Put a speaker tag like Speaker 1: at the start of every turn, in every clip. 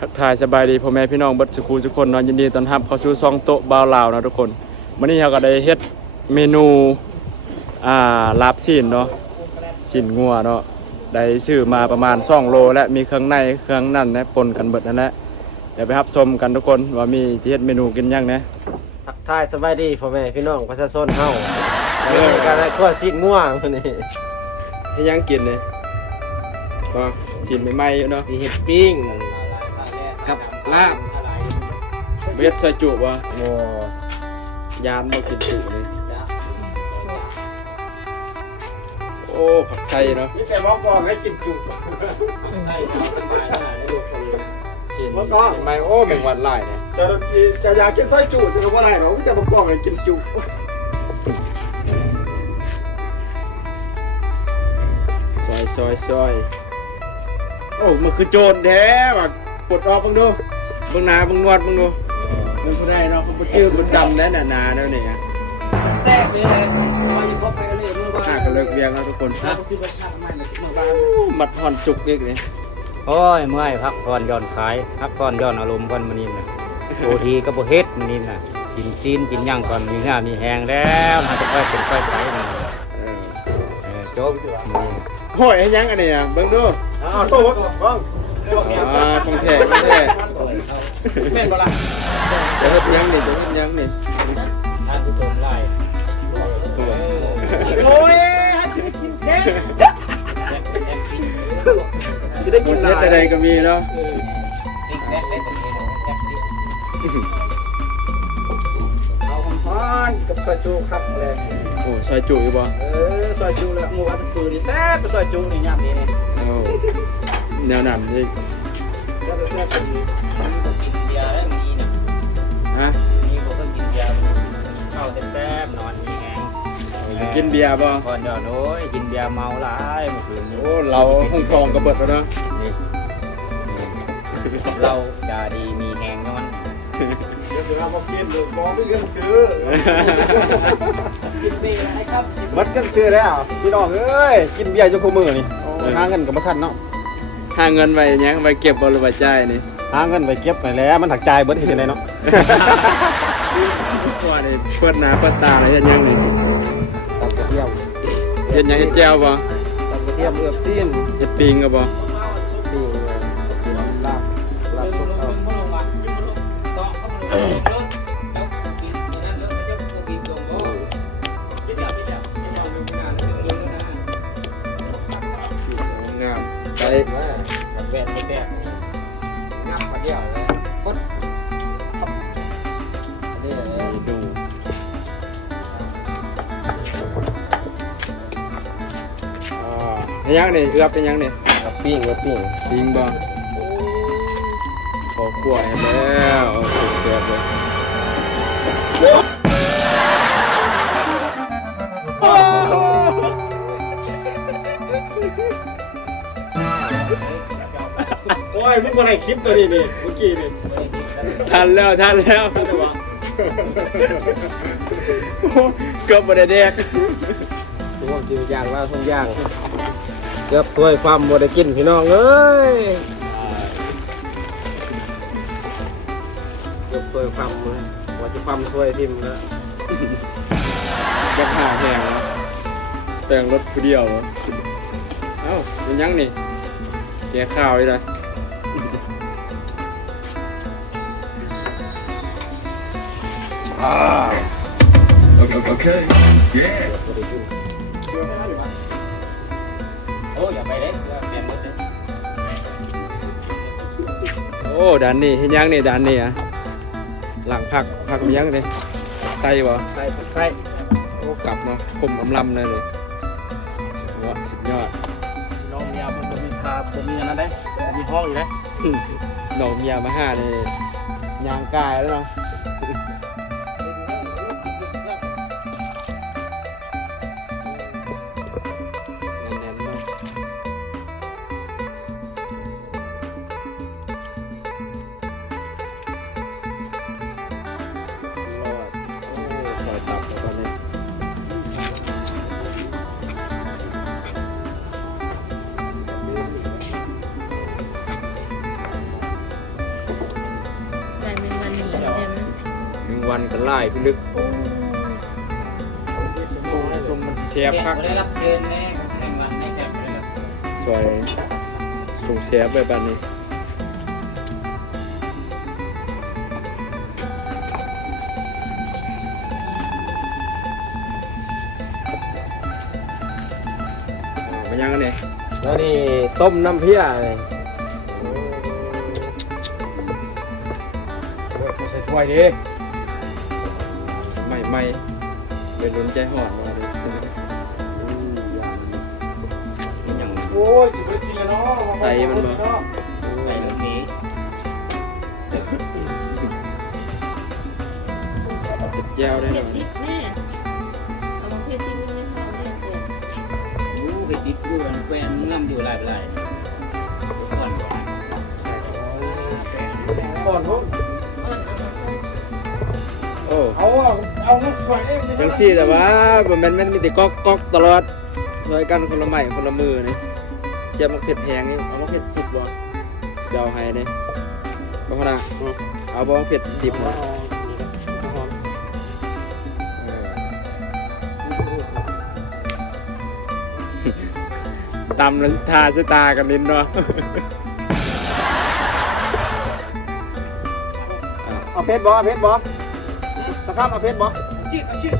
Speaker 1: ทักทายสบายดีพ่อแม่พี่น้องเบิดสุขูทุกคนเนอนยินดีต้อนรับเข้าสู่ซองโต๊ะบ่าวลาวนะทุกคนวันนี้เราก็ได้เฮ็ดเมนูอ่าลาบซีนเนาะซีนงัวเนาะได้ซื้อมาประมาณ2โล และมีเครื่องในเครื่องนั่นนะปนกันเบิดนั่นแหละเดี๋ยวไปรับชมกันทุกคนว่ามีที่เฮ็ดเมนูกินยังนะ
Speaker 2: ทักทายสบายดีพ่อแม่พี่น้องประชาชนเฮาแล้วก็การได้ขั้วซีดง่วงมื้อนี้
Speaker 1: ให้ยังกินเลยก็ซีนใหม่ๆอยู่เนาะ
Speaker 2: สิเฮ็ดปิ้ง
Speaker 1: กับลาบเบ็ดใส่จุบ่
Speaker 2: โอ้
Speaker 1: ยานบ่กินจุเลยโอ้ผักไส้เนาะ
Speaker 3: นี่แต่บอกบอกให้กินจุ
Speaker 1: ชิ้นไม่โอ้แมงวันหลายเนี่ย
Speaker 3: แต่จะอยากกินไส้จุแต่ก็บ่ได้หรอกแต่บอกบอกให้กินจุ
Speaker 1: ซอยซอยซอยโอ้มันคือโจรแท้ว่ะ ปลดออกมึงดูมึงหนามึงนวดมึงดูมึงผู้ใดเนาะเขาบ่ชื่อบ่จำแล้วน่ะหนาแล้วเนี่ย
Speaker 2: แตกเลยมาอยู่ครบไปเลยมื้อว่า
Speaker 1: หากันเลิกเวียงแล้วทุกคนมัดหอนจุกอีกเลย
Speaker 4: โอ้ยเมื่อยพักผ่อนหย่อนขายพักผ่อนหย่อนอารมณ์ก่อนมื้อนี้น่ะโอทีก็บ่เฮ็ดมื้อนี้น่ะกินซีนกินหยังก่อนมีหน้ามีแหงแล้วน่าจะค่อยเป็นค่อยไปนี่
Speaker 1: เออ
Speaker 4: เออจบมื้อนี้
Speaker 1: โอ้ยให้ยังอันนี้อะเบิ่งดู
Speaker 3: อ้าวโทษบ้าง
Speaker 1: อ่าของแท้ของแท้
Speaker 2: แม่นบ่ล่ะ
Speaker 1: เดี๋ยวเฮ็ดยังนี่เดี๋ยวเฮ็ดยังนี่
Speaker 4: ท่านผู้ชมไล่
Speaker 2: โอ้ยให้กินแค่
Speaker 3: จะได้กิ
Speaker 1: น
Speaker 3: น
Speaker 1: เฮ็ดอะไรก็มีเนาะ
Speaker 3: เอาคำพานกับซอยจุครับเลย
Speaker 1: โอ้ซอยจุอยู่บ่
Speaker 3: เออซอยจุแล้วงูอัตตูนี่แซ่บซอยจุนี่ยามนี้นี่
Speaker 1: โอ้ แนวนั้นอีก
Speaker 3: แล้วก็แซ่บเป็น
Speaker 4: กินเบียร์แล้วมื้อนี้น่ะ
Speaker 1: ฮะ
Speaker 4: มีบ่ต้องกินเบียร์เข้าแซ่บๆนอนมีแหง
Speaker 1: กินเบียร์บ่
Speaker 4: ก่อนหย่อนโอ้ยกินเบียร์เมาหลายเมื่อคืนนี้
Speaker 1: โอ้เราห้องทองกระเบิดแล้วเนาะ
Speaker 4: นี่เราจะดีมีแหงย้อน
Speaker 3: เดี๋ยวเราบอกกินเดี๋ยวบอกไม่เรื่องซื้อ
Speaker 2: กินเบียร์ให้ครับ
Speaker 3: มัดกันซื้อแล้วพี่น้องเอ้ยกินเบียร์อยู่คู่มือนี่หาเงินกับมาทันเนาะ
Speaker 1: หาเงินไว้หยังไว้เก็บบ่หรือว่าจ่ายนี่
Speaker 3: หาเงินไปเก็บไปแล้วมันถักจ่ายเบิดเฮ็ดจังไดเนาะ
Speaker 1: ว่านี่เปิดหน้าเปิดตาแล้วเฮ็ดหยังนี่
Speaker 3: ตับกระเทียม
Speaker 1: เฮ็ดหยังเฮ็ดแจ่วบ่
Speaker 3: ตับกระเทียมเอือบซีน
Speaker 1: เฮ็ดปิงก็บ่
Speaker 3: งับ
Speaker 1: มา
Speaker 2: เดียวเลยปึ๊ดครับนี่เลย
Speaker 1: ดูอ่าเฮ็ดหยังนี่เอือบเป็นหยังนี่
Speaker 2: กับปิ้งกับปิ้ง
Speaker 1: ปิงบ่พอกล้วยแล้วโอ้โหเสียบเลย
Speaker 3: ยมึงบ่ได้คลิปตัวนี้นี่เมื่อกี้นี่
Speaker 1: ทันแล้วทันแล้วโอ้เกือบบ่ได้แดก
Speaker 2: ช่วงกินย่างว่าช่วงย่างเกือบถ้วยความบ่ได้กินพี่น้องเอ้ยเกือบถ้วยความเลยว่าจะความถ้วยทิ่มแล้ว
Speaker 1: จะผ่าแหงแล้วแต่งรถผู้เดียวเหรอเอ้ามันยังนี่แกะข้าวอีกเล ยอ่า
Speaker 4: Okay. Yeah. โอ้อย่าไปเด้เปลี่ยนหมดเลย
Speaker 1: โอ้ด่านนี่เห็นยังนี่ด่านนี่อะหลังผักผักมียังเลยใส่บ่
Speaker 2: ใส่ใส่
Speaker 1: โอ้กลับเนาะคมอำลำเลยเลยสุดยอดสุดยอด
Speaker 3: น้องเมียมันบ่มีพาบ่มีอันนั้นได้มีห้องอยู่ได้
Speaker 1: หนองเมียมาห้านี่ยางกายแล้วเนาะ วันกันไล่พิลึกชมมันเสียบคัก
Speaker 4: ได้รับเชิญแน่แห่งวันในแคมป์เลย
Speaker 1: สวยส่งเสียบไปแบบนี้ไปยังกันเนี่ย
Speaker 3: แล้วนี่ต้มน้ำเพี้ยเลย
Speaker 1: ใส่ถ้วยดิไม่ไม่เป็นรุนใจห่อนมาดิ
Speaker 4: อย่าง
Speaker 3: โอ้ยจิบจริงเนาะ
Speaker 1: ใส่มันบ่
Speaker 4: ในเรื่องนี้
Speaker 1: เป็นแจ้วได้ห
Speaker 5: เผ็
Speaker 1: น่
Speaker 5: ด
Speaker 1: อย
Speaker 5: ดิบแม่เอามาเผ็ดที่มือไม่เข้าแน่เสร็จ
Speaker 4: รู้ไปติดอยู่แฟนเงื่อมอยู่หลายหลายก่อน
Speaker 3: ก่อนพุ่ง
Speaker 5: อ่
Speaker 1: จังซี่แต่ว่าบ่แม่นแม่นมีแต่ก๊อกก๊อกตลอดช่วยกันคนละไม้คนละมือนี่เสียบมักเผ็ดแพงนี่เอามักเผ็ดสุดบ่จะเอาให้นี่ก็พอนะเอาบ่มักเผ็ดดิบนะตำแล้วทาสตากันนิดเนาะ
Speaker 3: เอาเพชรบ่เอาเพชรบ่ ตะข้ามเอาเพชรบ่
Speaker 2: จิตเอาจิต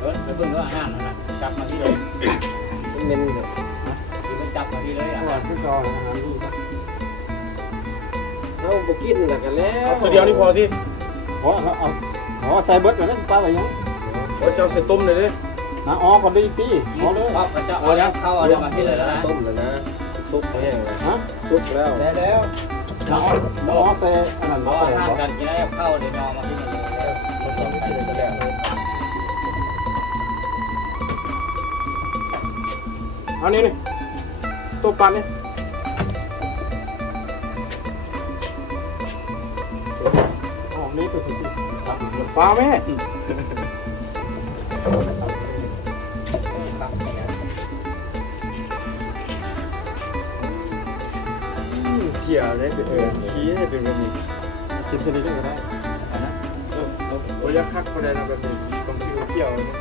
Speaker 4: เออไปเบิ่งว่าอาหารนะจับมาที่เลย
Speaker 3: เมน
Speaker 4: คือมันจับมาที่เลยอะ
Speaker 3: ก่อนที่จออาหารดีครับ เอาบุกินแล้วกันแล้ว
Speaker 2: ตัวเดียวนี่พอที่
Speaker 3: อ๋อเอาอ๋อใส่เบิร์ดแล้วนั่นปลาอะไรยัง
Speaker 2: โอ้เจ้าใส่ต้มเลยดิ
Speaker 3: นะอ๋อก่อนดีปีอ๋อเลย
Speaker 4: ปั๊บก็จะเอาแล้วเข้าเอาเดี๋ยวมาที่เลยแล้วนะ
Speaker 3: ต้มแล้วนะซุปแห้งเลยฮะ
Speaker 1: สุกแล้ว
Speaker 3: ได้แล้วอ๋ออ๋อใส่อันนั้น
Speaker 4: เอา
Speaker 3: ใส่
Speaker 4: อาหาร
Speaker 3: บ่
Speaker 4: กันกินได้เข้าเดี๋ยวเอามาที่เลย
Speaker 3: เอานี่นี่ตัวปันนี่ ฟ้าแม่
Speaker 1: เที่ยวได้เป็นเออขี้ได้เป็นแบบนี้
Speaker 3: กินตัวนี้ได้ก็ได้
Speaker 1: เออเอาโอ้ยคักบ่ได้นะแบบนี้ต้องสิเที่ยวนะ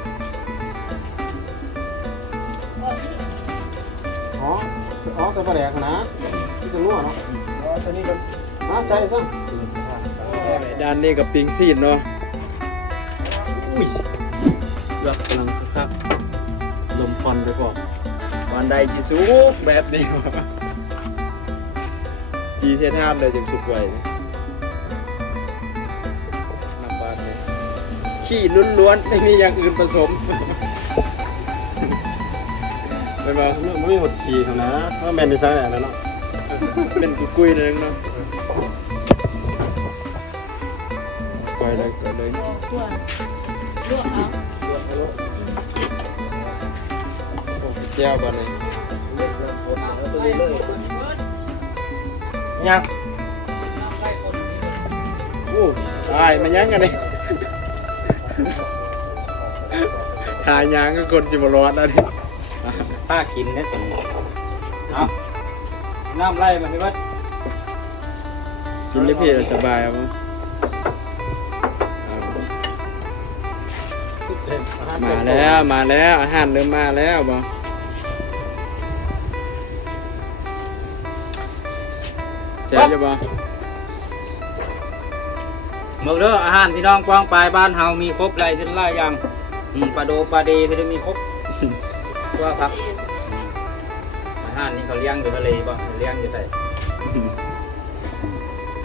Speaker 3: อ๋ออ๋อใส่ปลาแดกนะที่จะนัวเนาะ
Speaker 2: อ๋อตัวนี้ก็
Speaker 3: มาใส่ซะ
Speaker 1: ด้านนี้กับปิงซีนเนาะ อุ้ยเลือกำลังคักๆลมควันไปก่อนวันใดจีสุกแบบนี้จีเททานเลยจึงสุกไวนะน้ำปลาเนี่ยขี้ล้วนๆ ไม่มีอย่างอื่นผสมเป็นมาไมั
Speaker 3: นไม่หดขี่เท่านะถ้าแมนดีไซน์อะไรเนาะ
Speaker 1: เป็นกุยๆนึงเนาะปล่อยเลยไปเลย
Speaker 5: ลวกเอา
Speaker 1: โอ้แจ้วบ้านเลย
Speaker 2: ยัง
Speaker 1: โอ้ตายมันยังกันเลยทายยางก็คนจิบร้อนนะดิ
Speaker 4: ถ้ากินเนี่ยเป็นเอาน้ำไล่มาที่วัด
Speaker 1: กินได้พี่สบายเอา มั้งมาแล้วมาแล้วอาหารเริ่มมาแล้วบ่แซ่บอยู่บ่
Speaker 4: เมื่อเด้ออาหารพี่น้องกว้างปลายบ้านเฮามีครบหลายชิ้นหลายอย่างอืมปลาโดปลาเดพี่ได้มีครบว่าครับอาหารนี่เขาเลี้ยงอยู่ทะเลป่ะเลี้ยงอยู่ใส่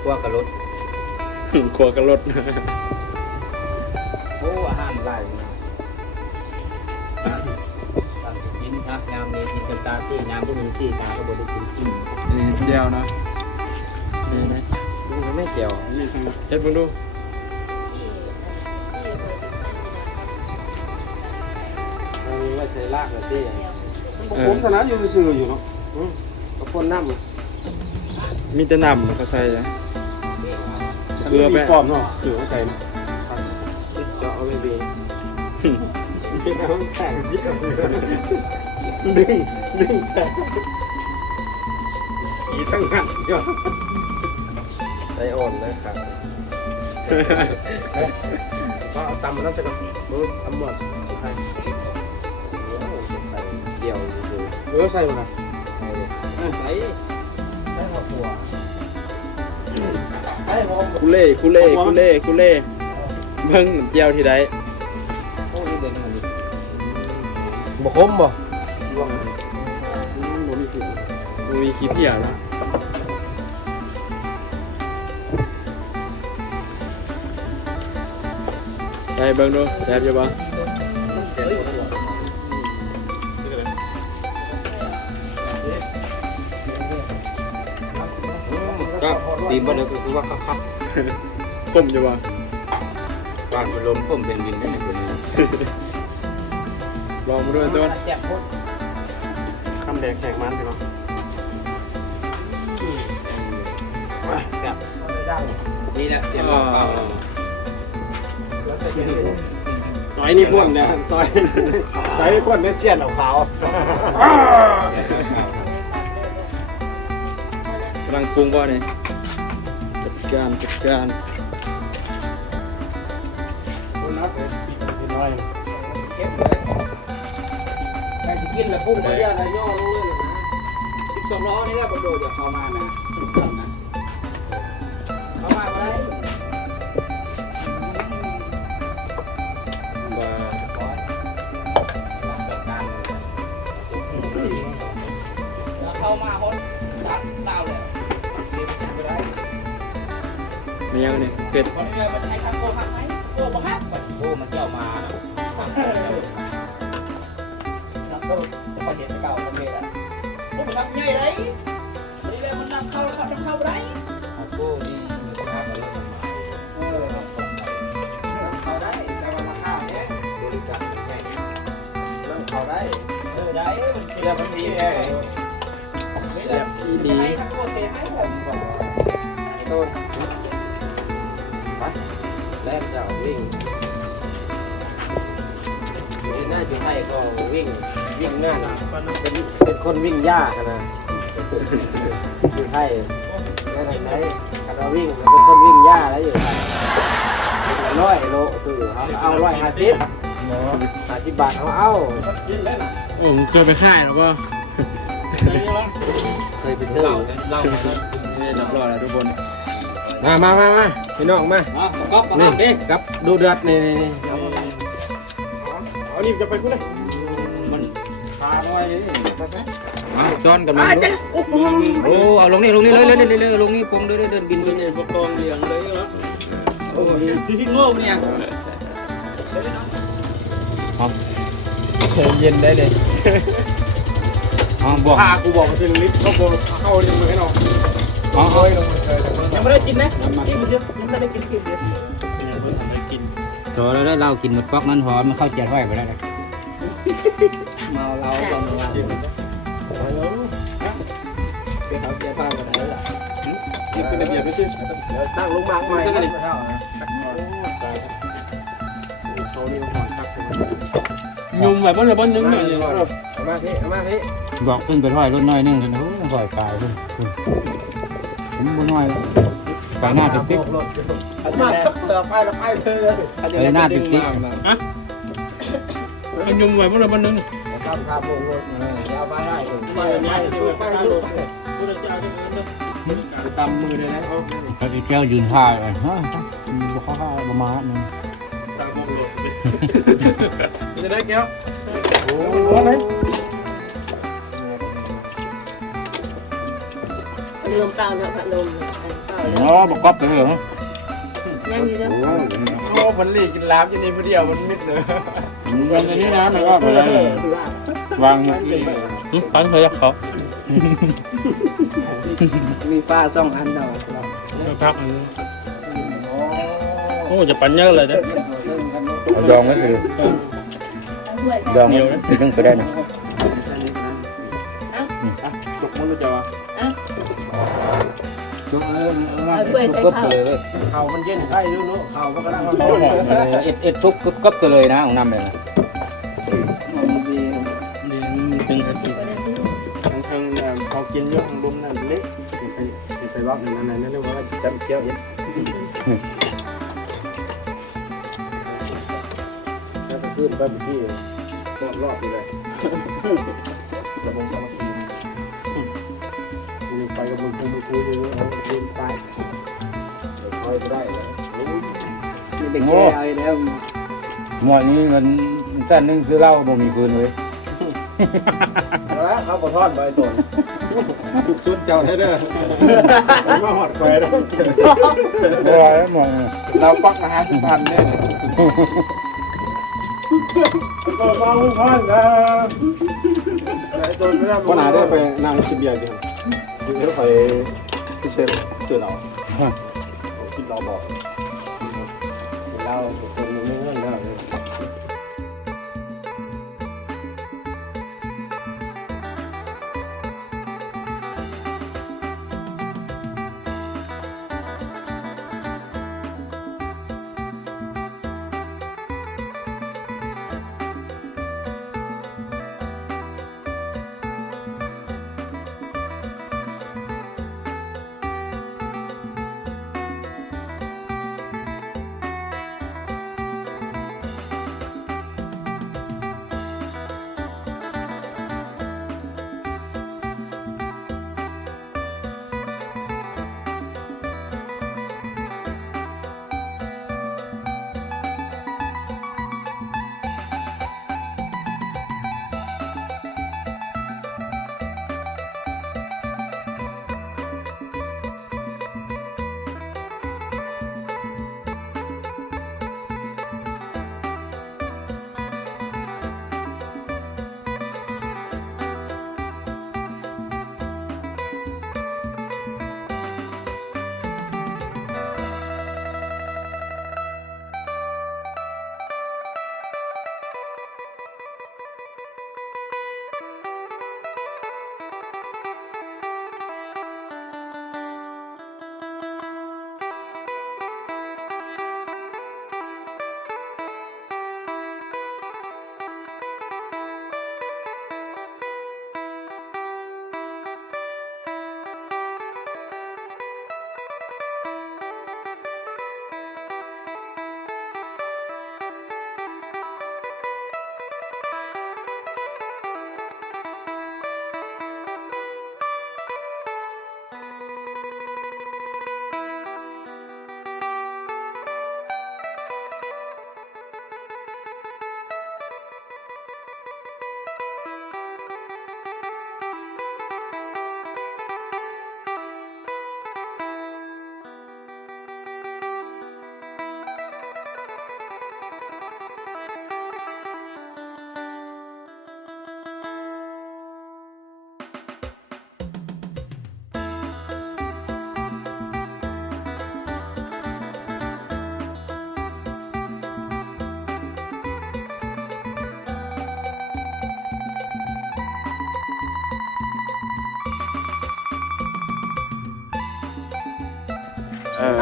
Speaker 4: พวกกระรด
Speaker 1: ขัวกระรด
Speaker 4: โอ้อาหารหล นี่นครับยามนี้กินจนตาที่ยามที่มีที่ตาก็บ่ได้กินกิน
Speaker 1: นี่เจียวเนาะนี่นะ
Speaker 3: ดูไม่เกี่ยว
Speaker 1: เฮ็ดเบิ่งดู
Speaker 3: มีไว้ใส่ลากเลยที่ผมขนาดอยู่ซื่ออยู่เนาะกับคนน้ำ
Speaker 1: มีแต่น้ำเขาใส่นะ
Speaker 3: เกลือมีกรอบเนาะถือใส่ ดึงแต่งยึดกับมือดึงดึงแต่งอีตั้งหันเนาะ
Speaker 2: ใจอ่อนนะครับ
Speaker 3: ก็เอาตำแล้วจะกับมือตำหมดใส่
Speaker 2: เดี่ยวดู
Speaker 3: เออใส่หมดนะ
Speaker 2: ใส่ใส่ข้าวผัว
Speaker 1: คุเล่คุเล่คุเล่คุเล่เบิ่งเจียวที่ใด
Speaker 3: บ่คมบ่
Speaker 2: ร่วง
Speaker 3: บ่มีผิด
Speaker 1: มันมีขี้เพียนะใส่เบิ่งดูแซ่บอยู่บ่
Speaker 2: ก็ตีนบ่เด้อคือว่าคัก
Speaker 1: คมอยู่บ่
Speaker 2: ๆบ้านพัดลมผมเป็นดินได้คนนี้
Speaker 1: ลองมาดูตัว
Speaker 3: คำแดงแขกมันใช่ไหม
Speaker 2: นี่แหละเตรียม
Speaker 1: อ๋อ
Speaker 2: ข้าว
Speaker 3: ต่อยนี่พ่นเนี่ยต่อยต่อยนี่พ่นเนี่ยเชียนเอาขาว
Speaker 1: กำลังปรุงบ่เนี่ยจัดการจัดการ
Speaker 3: กิน
Speaker 2: แล้วพุ่งมาเรียกอะไรย่อลงเลยนะสิบสองล้อนี่แหละบนโดดอย่าเข้ามานะเข้ามาไป
Speaker 1: บ่
Speaker 2: เข้ามาคนตัดดาวเลยไม่ได้
Speaker 1: มียังเนี่ยเป็ด
Speaker 2: คนนี้มันให้ทักโกหักไหมโกมาฮักโกมันเจ้ามา นักโตจะไปเห็นเก่าประเทศอะโอ้มันทำใหญ่ไรนี่เลยมันนำเข้าเข้านำเข้าไรโกนี่มันจะทำอะไรมันมาเออเข้าได้แต่ว่ามาข้าวเนี่ยบริการง่ายเริ่มเข้าได้เออได้มันเสียมันดีแน่
Speaker 1: แซ่บอีหลี
Speaker 2: ให้ทั้งหมดเสียให้ผมบอกต้นแรกจะวิ่งนี่น่าอยู่ไทยก็วิ่ง วิ่งหน้าเป็นเป็นคนวิ่งยากนะอยู่ไทยนั่นไหนถ้าเราวิ่งเป็นคนวิ่งยากแล้วอยู่ไทยร้อยโลคือเอาเอาร้อยห้าสิบห้าสิบบาทเอาเอา
Speaker 1: โอ้ผมเคยไปค่ายแล้วก็
Speaker 2: เคยไปซื้อ
Speaker 1: เล่ามาเรียบร้อยแล้วทุกคน
Speaker 3: มามามามาพี่น้องมานี่กับดูเดือดนี่นี่เอานี่จะไปคุณเลย
Speaker 2: พาน้อยนี่ไปไป
Speaker 4: จอนกับลงโอ้เอาลงนี่ลงนี่เลยเลยเลยเลยลงนี่ปงเลยเดินบินไปเนี่ย
Speaker 1: กองเลี้ยงเลยเหรอ
Speaker 4: โอ้ย
Speaker 2: ที่โง่เนี่ย
Speaker 1: เย็นได้เลย
Speaker 4: อ๋อบอก
Speaker 3: ถ้ากูบอกว่าเป็นลิฟต์เขาบอกเข้ายังมือให้น้อง
Speaker 4: อ๋อ
Speaker 3: เฮ้ยยั
Speaker 2: งไม่ได้กินนะชิมเยอะยังไม่ได้กินชิมเลย
Speaker 4: โตแล้วเรากินหมดป๊อกนั้นพอมมันเข้าใจไว้ไปแล้
Speaker 2: เมา เป็น
Speaker 3: ระเบียบไม่ใช่
Speaker 2: เดี๋ยวตั้งลงมาใหม่กันเลย
Speaker 3: เขานี่ต้องหอนทักใช่ไหม
Speaker 1: ยุ่มแบบว่าจะบ้านนึงเนี่ย
Speaker 3: เอามาพี่เอามาพี่
Speaker 4: บอกขึ้นไปถอยรถน้อยนึงเลยนะถอยกายขึ้นผมบ่น้อยกายหน้าติ๊กติ๊ก
Speaker 2: มาเติมไปแล้วไปเลย
Speaker 4: เลยหน้าติ๊กติ๊ก
Speaker 1: มันยุ่มแบบว่าจะบ้านนึง
Speaker 2: ข้ามข้ามลงรถยาวมาได้ไปไปไปไป
Speaker 1: ตำมือเลยนะ
Speaker 4: ไปเที่ยวยืนท่าไปฮะบ่เข้าท่าประมาณนึงตำมือ
Speaker 1: จะได้แก้ว
Speaker 5: พัดลมเปล่าเนาะพัดลมเปล่า
Speaker 4: อ๋อบอกก๊อปไปเถอ
Speaker 5: ยังอยู่เด้อ
Speaker 1: โอ้ผลลีกินล้ามจะนี่ผู้เดียวมันมิดเลย
Speaker 4: มันในนี้นะมันก็ไปได้วางฟังเถอเขา
Speaker 2: มีปลาสองอันดอก
Speaker 1: พักโอ้จะปัญญาเลยนะ
Speaker 4: ดองก็คือ
Speaker 5: ด้วย
Speaker 4: ดองนี่ถึงไปได้นะ
Speaker 1: จกมือจะวะ
Speaker 4: จุ๊บเออจุ๊บกบเลยเว้ย
Speaker 2: เขามันเย็นไข่ดูเนาะเขามันก็ได้มัน
Speaker 4: เอ็ดเอ็ดทุบกบเลยนะของน้ำเลยนะ
Speaker 2: ไปรอบนั้นนั่นนั่นว่าจะเกี่ยวเอ็ดแล้วก็ขึ้นไปที่รอบรอบเลยระบบสมัครมึงไปกับมึงกูมึงกูอยู่เอาเดินไปคอยได้เลย
Speaker 1: เด็กแก่ไอ้แล้ว
Speaker 4: หมวดนี้เงินแสนนึงคือเหล้าบ่มีปืนเลย
Speaker 2: แล้วเขาขอทอดใบตน ชุดเจ้าได้เด้อมาหอดไปแล้ว
Speaker 4: บ่ไหวหมด
Speaker 1: เราปักมาหาสุพรรณเนี่ย
Speaker 2: ก็มาหุ้นพันนะไอ้ตนไม่ได้วันไหนได้ไปนั่งกินเบียร์กันเดี๋ยวไปพิเศษเสือเรากินเราบอกเราคนไม่เงิน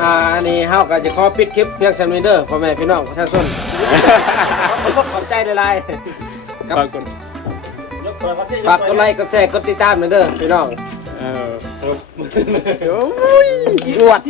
Speaker 3: ออ
Speaker 2: อ่านี่เฮาก็จะขอปิดคลิปเพียงสำนี้เด้อพ่อแม่พี่น้องประชาชนขอบใจหลายๆ
Speaker 3: ฝากกด
Speaker 2: ฝากกดไลค์กดแชร์กดติดตามหน่อยเด้อพี่น้อง
Speaker 3: เออ
Speaker 2: อวด